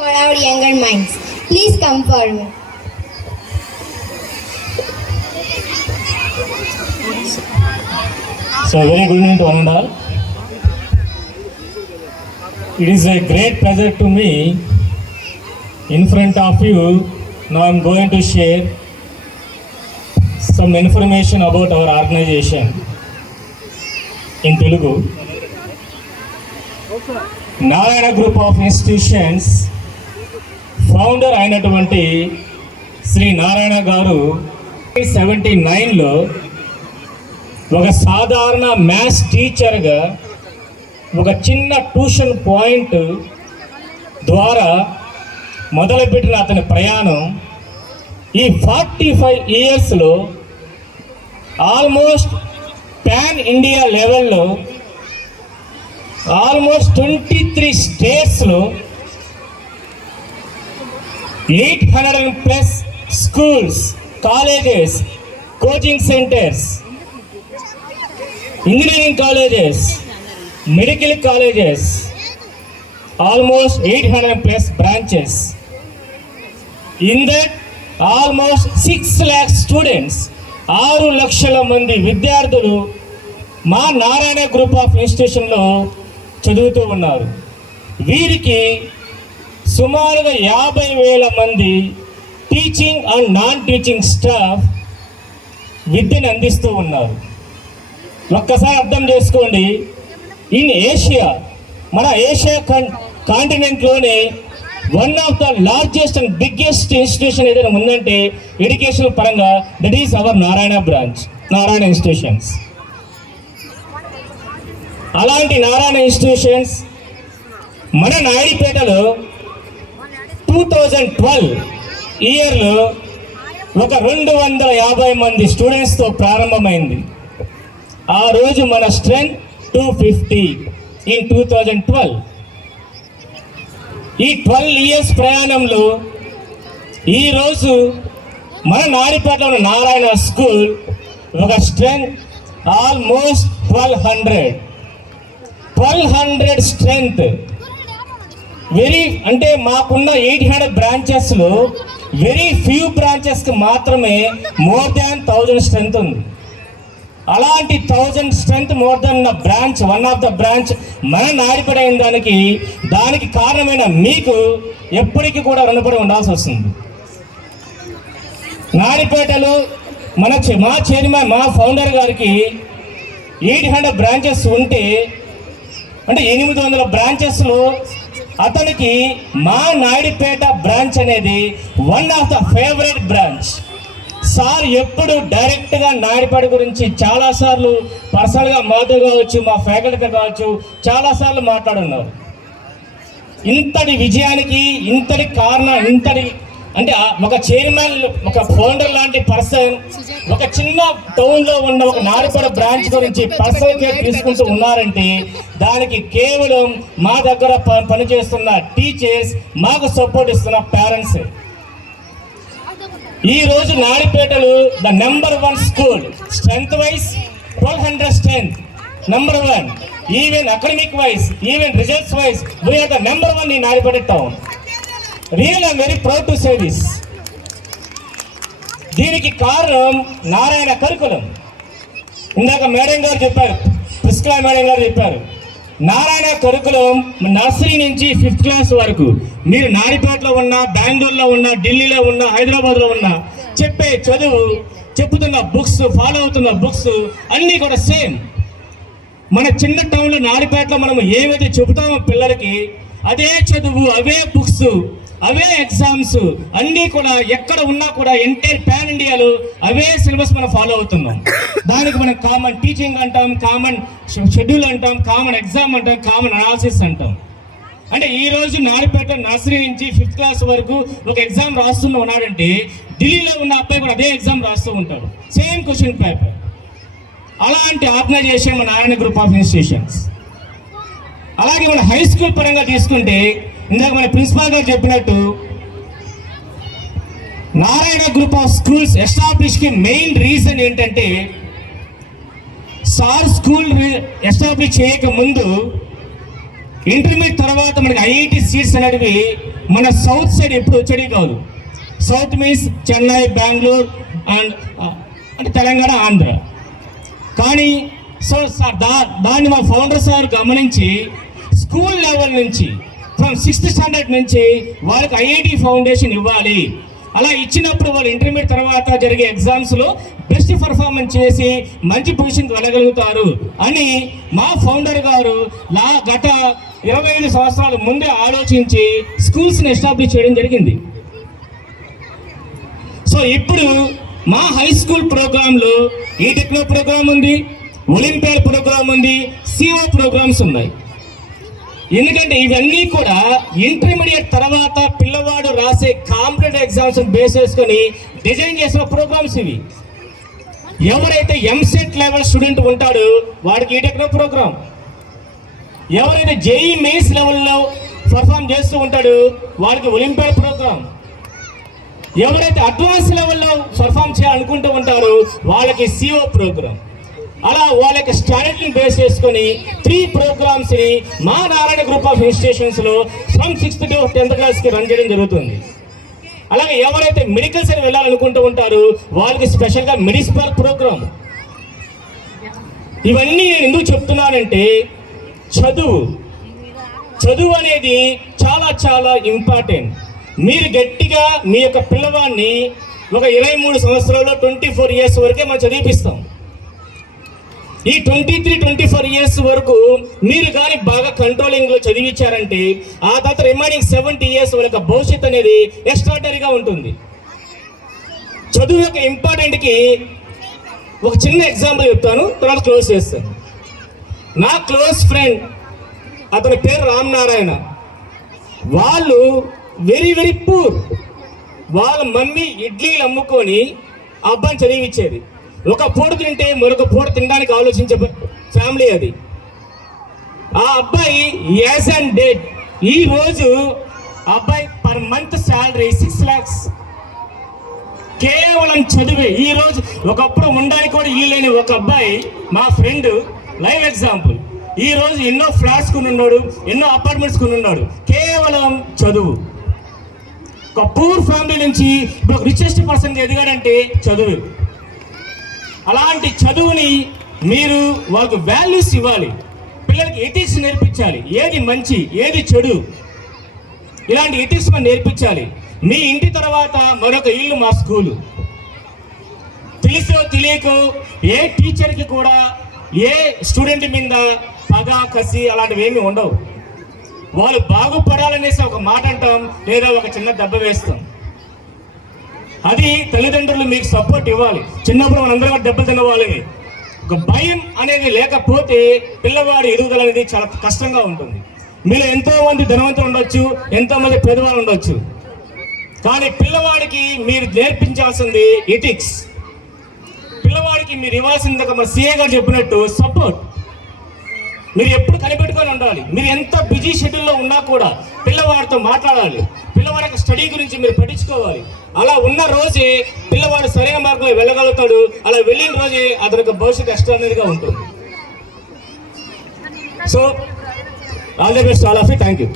for our younger minds. Please come forward. So very good evening to one and all. It is a great pleasure to me in front of you. Now I am going to share some information about our organization in Telugu. Narayana Group of Institutions founder అయినటువంటి శ్రీ నారాయణ గారు 79లో ఒక సాధారణ maths టీచర్గా ఒక చిన్న tuition point ద్వారా మొదలుపెట్టిన అతని ప్రయాణం ఈ 45 ఇయర్స్లో ఆల్మోస్ట్ పాన్ ఇండియా లెవెల్లో ఆల్మోస్ట్ 23 స్టేట్స్లో 800+ schools, colleges, coaching centers, engineering colleges, medical colleges, almost 800+ branches. In that, almost 6 lakh students, 6 లక్షల మంది విద్యార్థులు మా నారాయణ గ్రూప్ ఆఫ్ ఇన్స్టిట్యూషన్లో చదువుతూ ఉన్నారు. వీరికి సుమారుగా 50,000 మంది teaching and non teaching staff విద్యను అందిస్తూ ఉన్నారు. ఒక్కసారి అర్థం చేసుకోండి, ఇన్ ఏషియా, మన ఏషియా కాంటినెంట్లోనే one of the largest and biggest institution ఏదైనా ఉందంటే ఎడ్యుకేషన్ పరంగా, that is our Narayana branch, Narayana institutions. అలాంటి నారాయణ ఇన్స్టిట్యూషన్స్ మన నాయుడుపేటలో 2012 ఇయర్లో ఒక 250 మంది స్టూడెంట్స్తో ప్రారంభమైంది. ఆ రోజు మన స్ట్రెంత్ 250 ఇన్ 2012. ఈ 12 ఇయర్స్ ప్రయాణంలో ఈరోజు మన నాయుడుపేటలో ఉన్న నారాయణ స్కూల్ ఒక స్ట్రెంత్ ఆల్మోస్ట్ 1200 స్ట్రెంత్. వెరీ అంటే మాకున్న 800 బ్రాంచెస్లో వెరీ ఫ్యూ బ్రాంచెస్కి మాత్రమే మోర్ దాన్ 1000 స్ట్రెంత్ ఉంది. అలాంటి 1000 స్ట్రెంత్ మోర్ దాన్ ఉన్న branch, one of the branch మన నాయుడుపేట అయిన దానికి కారణమైన మీకు ఎప్పటికీ కూడా రుణపడి ఉండాల్సి వస్తుంది. నాయుడుపేటలో మా చైర్మన్, మా ఫౌండర్ గారికి 800 బ్రాంచెస్ ఉంటే, అంటే 800 బ్రాంచెస్లో అతనికి మా నాయుడుపేట బ్రాంచ్ అనేది one of the favourite branch. Sir ఎప్పుడు డైరెక్ట్గా నాయుడుపేట గురించి చాలాసార్లు పర్సనల్గా మాతో కావచ్చు, మా ఫ్యాకల్టీతో కావచ్చు చాలాసార్లు మాట్లాడున్నారు. ఇంతటి విజయానికి ఇంతటి కారణం, అంటే ఒక చైర్మన్, ఒక ఫౌండర్ లాంటి పర్సన్ ఒక చిన్న టౌన్లో ఉన్న ఒక నాయుడుపేట బ్రాంచ్ గురించి పర్సనల్ కేర్ తీసుకుంటూ ఉన్నారంటే దానికి కేవలం మా దగ్గర పనిచేస్తున్న టీచర్స్, మాకు సపోర్ట్ ఇస్తున్న పేరెంట్స్. ఈరోజు నాయుడుపేటలో the number 1 school, strength wise 1200 strength, number 1. Even academic wise, even results wise we are the number 1 in Naidupeta town. Real I'm very proud to say this. దీనికి కారణం నారాయణ కరికులం. ఇందాక మేడం గారు చెప్పారు, పుష్కల మేడం గారు చెప్పారు, నారాయణ కరికులం నర్సరీ నుంచి 5th క్లాస్ వరకు మీరు నాయుడుపేటలో ఉన్న, బెంగళూరులో ఉన్న, ఢిల్లీలో ఉన్న, హైదరాబాద్లో ఉన్న చెప్పే చదువు, చెప్పుతున్న బుక్స్, ఫాలో అవుతున్న బుక్స్ అన్నీ కూడా సేమ్. మన చిన్న టౌన్లో నాయుడుపేటలో మనం ఏవైతే చెబుతామో పిల్లలకి అదే చదువు, అవే బుక్స్, అవే ఎగ్జామ్స్ అన్నీ కూడా ఎక్కడ ఉన్నా కూడా ఎంటైర్ పాన్ ఇండియాలో అవే సిలబస్ మనం ఫాలో అవుతున్నాం. దానికి మనం కామన్ టీచింగ్ అంటాం, కామన్ షెడ్యూల్ అంటాం, కామన్ ఎగ్జామ్ అంటాం, కామన్ అనాలిసిస్ అంటాం. అంటే ఈరోజు నాయుడుపేట నర్సరీ నుంచి 5th క్లాస్ వరకు ఒక ఎగ్జామ్ రాస్తున్న ఉన్నాడంటే ఢిల్లీలో ఉన్న అబ్బాయి కూడా అదే ఎగ్జామ్ రాస్తూ ఉంటాడు, సేమ్ క్వశ్చన్ పేపర్. అలాంటి ఆర్గనైజేషన్ మన నారాయణ గ్రూప్ ఆఫ్ ఇన్స్టిట్యూషన్స్. అలాగే మన హై స్కూల్ పరంగా తీసుకుంటే ఇందాక మన ప్రిన్సిపాల్ గారు చెప్పినట్టు నారాయణ గ్రూప్ ఆఫ్ స్కూల్స్ ఎస్టాబ్లిష్కి మెయిన్ రీజన్ ఏంటంటే, సార్ స్కూల్ ఎస్టాబ్లిష్ చేయక ముందు ఇంటర్మీడియట్ తర్వాత మనకి ఐఐటి సీట్స్ అనేవి మన సౌత్ సైడ్ ఎప్పుడు వచ్చేది కాదు. South means Chennai, Bengaluru and అంటే తెలంగాణ, ఆంధ్ర. కానీ సో సార్ దాన్ని మా ఫౌండర్ సార్ గమనించి స్కూల్ లెవెల్ నుంచి ఫ్రమ్ 6th స్టాండర్డ్ నుంచి వాళ్ళకి ఐఐటి ఫౌండేషన్ ఇవ్వాలి. అలా ఇచ్చినప్పుడు వాళ్ళు ఇంటర్మీడియట్ తర్వాత జరిగే ఎగ్జామ్స్లో బెస్ట్ పర్ఫార్మెన్స్ చేసి మంచి పొజిషన్కి వెళ్ళగలుగుతారు అని మా ఫౌండర్ గారు గత 25 సంవత్సరాల ముందే ఆలోచించి స్కూల్స్ని ఎస్టాబ్లిష్ చేయడం జరిగింది. సో ఇప్పుడు మా హై స్కూల్ ప్రోగ్రాంలో ఈ టెక్నో ప్రోగ్రామ్ ఉంది, ఒలింపియాడ్ ప్రోగ్రామ్ ఉంది, సిఓ ప్రోగ్రామ్స్ ఉన్నాయి. ఎందుకంటే ఇవన్నీ కూడా ఇంటర్మీడియట్ తర్వాత పిల్లవాడు రాసే కాంపిటేటివ్ ఎగ్జామ్స్ బేస్ చేసుకొని డిజైన్ చేసిన ప్రోగ్రామ్స్ ఇవి. ఎవరైతే ఎంసెట్ లెవెల్ స్టూడెంట్ ఉంటాడో వాడికి ఈ టెక్నో ప్రోగ్రామ్, ఎవరైతే జేఈ మెయిన్స్ లెవెల్లో పర్ఫామ్ చేస్తూ ఉంటాడో వాడికి ఒలింపియాడ్ ప్రోగ్రామ్, ఎవరైతే అడ్వాన్స్ లెవెల్లో పర్ఫామ్ చేయాలనుకుంటూ ఉంటారో వాళ్ళకి సిఓ ప్రోగ్రామ్. అలా వాళ్ళ యొక్క స్ట్రాటజీని బేస్ చేసుకొని 3 ప్రోగ్రామ్స్ని మా నారాయణ గ్రూప్ ఆఫ్ ఇన్స్టిట్యూషన్స్లో ఫ్రమ్ 6th to 10th క్లాస్కి రన్ చేయడం జరుగుతుంది. అలాగే ఎవరైతే మెడికల్ సైడ్ వెళ్ళాలనుకుంటూ ఉంటారో వాళ్ళకి స్పెషల్గా మెడిస్పర్ ప్రోగ్రామ్. ఇవన్నీ నేను ఎందుకు చెప్తున్నానంటే చదువు అనేది చాలా చాలా ఇంపార్టెంట్. మీరు గట్టిగా మీ యొక్క పిల్లవాడిని ఒక 23 సంవత్సరాల్లో 24 years వరకే మనం చదివిపిస్తాం. ఈ 23-24 years వరకు మీరు కానీ బాగా కంట్రోలింగ్లో చదివించారంటే ఆ తర్వాత రిమైనింగ్ 70 years వరకు భవిష్యత్తు అనేది ఎక్స్ట్రాడనరీగా ఉంటుంది. చదువు యొక్క ఇంపార్టెంట్కి ఒక చిన్న ఎగ్జాంపుల్ చెప్తాను, తర్వాత క్లోజ్ చేస్తాను. నా క్లోజ్ ఫ్రెండ్ అతని పేరు రామ్ నారాయణ. వాళ్ళు వెరీ వెరీ పూర్. వాళ్ళ మమ్మీ ఇడ్లీలు అమ్ముకొని ఆ అబ్బాయిని చదివించేది. ఒక పూట తింటే మరొక పూట తినడానికి ఆలోచించే ఫ్యామిలీ అది. ఆ అబ్బాయి యాజ్ అండ్ డేట్ ఈ రోజు అబ్బాయి పర్ మంత్ శాలరీ 6 lakhs కేవలం చదివే. ఈ రోజు ఒకప్పుడు ఉండడానికి కూడా లేని ఒక అబ్బాయి మా ఫ్రెండ్ లైవ్ ఎగ్జాంపుల్. ఈ రోజు ఎన్నో ఫ్లాట్స్ కొనున్నాడు, ఎన్నో అపార్ట్మెంట్స్ కొనున్నాడు, కేవలం చదువు. ఒక పూర్ ఫ్యామిలీ నుంచి ఇప్పుడు రిచెస్ట్ పర్సన్ ఎదిగాడంటే చదువు. అలాంటి చదువుని మీరు వాళ్ళకు వాల్యూస్ ఇవ్వాలి, పిల్లలకి ఎథిక్స్ నేర్పించాలి. ఏది మంచి ఏది చెడు ఇలాంటి ఎథిక్స్ మనం నేర్పించాలి. మీ ఇంటి తర్వాత మరొక ఇల్లు మా స్కూలు. తెలుసో తెలియకో ఏ టీచర్కి కూడా ఏ స్టూడెంట్ మీద పగ కసి అలాంటివి ఏమి ఉండవు. వాళ్ళు బాగుపడాలనేసి ఒక మాట అంటాం, లేదా ఒక చిన్న దెబ్బ వేస్తాం. అది తల్లిదండ్రులు మీకు సపోర్ట్ ఇవ్వాలి. చిన్నప్పుడు మనందరం కూడా దెబ్బలు తినవాలని ఒక భయం అనేది లేకపోతే పిల్లవాడి ఎదుగుదల అనేది చాలా కష్టంగా ఉంటుంది. మీలో ఎంతోమంది ధనవంతులు ఉండొచ్చు, ఎంతోమంది పేదవాళ్ళు ఉండొచ్చు, కానీ పిల్లవాడికి మీరు నేర్పించాల్సింది ఎథిక్స్. పిల్లవాడికి మీరు ఇవ్వాల్సింది ఒక సిఏ గారు చెప్పినట్టు సపోర్ట్. మీరు ఎప్పుడు కనిపెట్టుకొని ఉండాలి. మీరు ఎంత బిజీ షెడ్యూల్లో ఉన్నా కూడా పిల్లవాడితో మాట్లాడాలి. పిల్లవాడి యొక్క స్టడీ గురించి మీరు పట్టించుకోవాలి. అలా ఉన్న రోజే పిల్లవాడు సరైన మార్గంలో వెళ్ళగలుగుతాడు. అలా వెళ్ళిన రోజే అతని యొక్క భవిష్యత్తు ఎక్స్ట్రాడినరీగా ఉంటుంది. So all the best all of you. Thank you.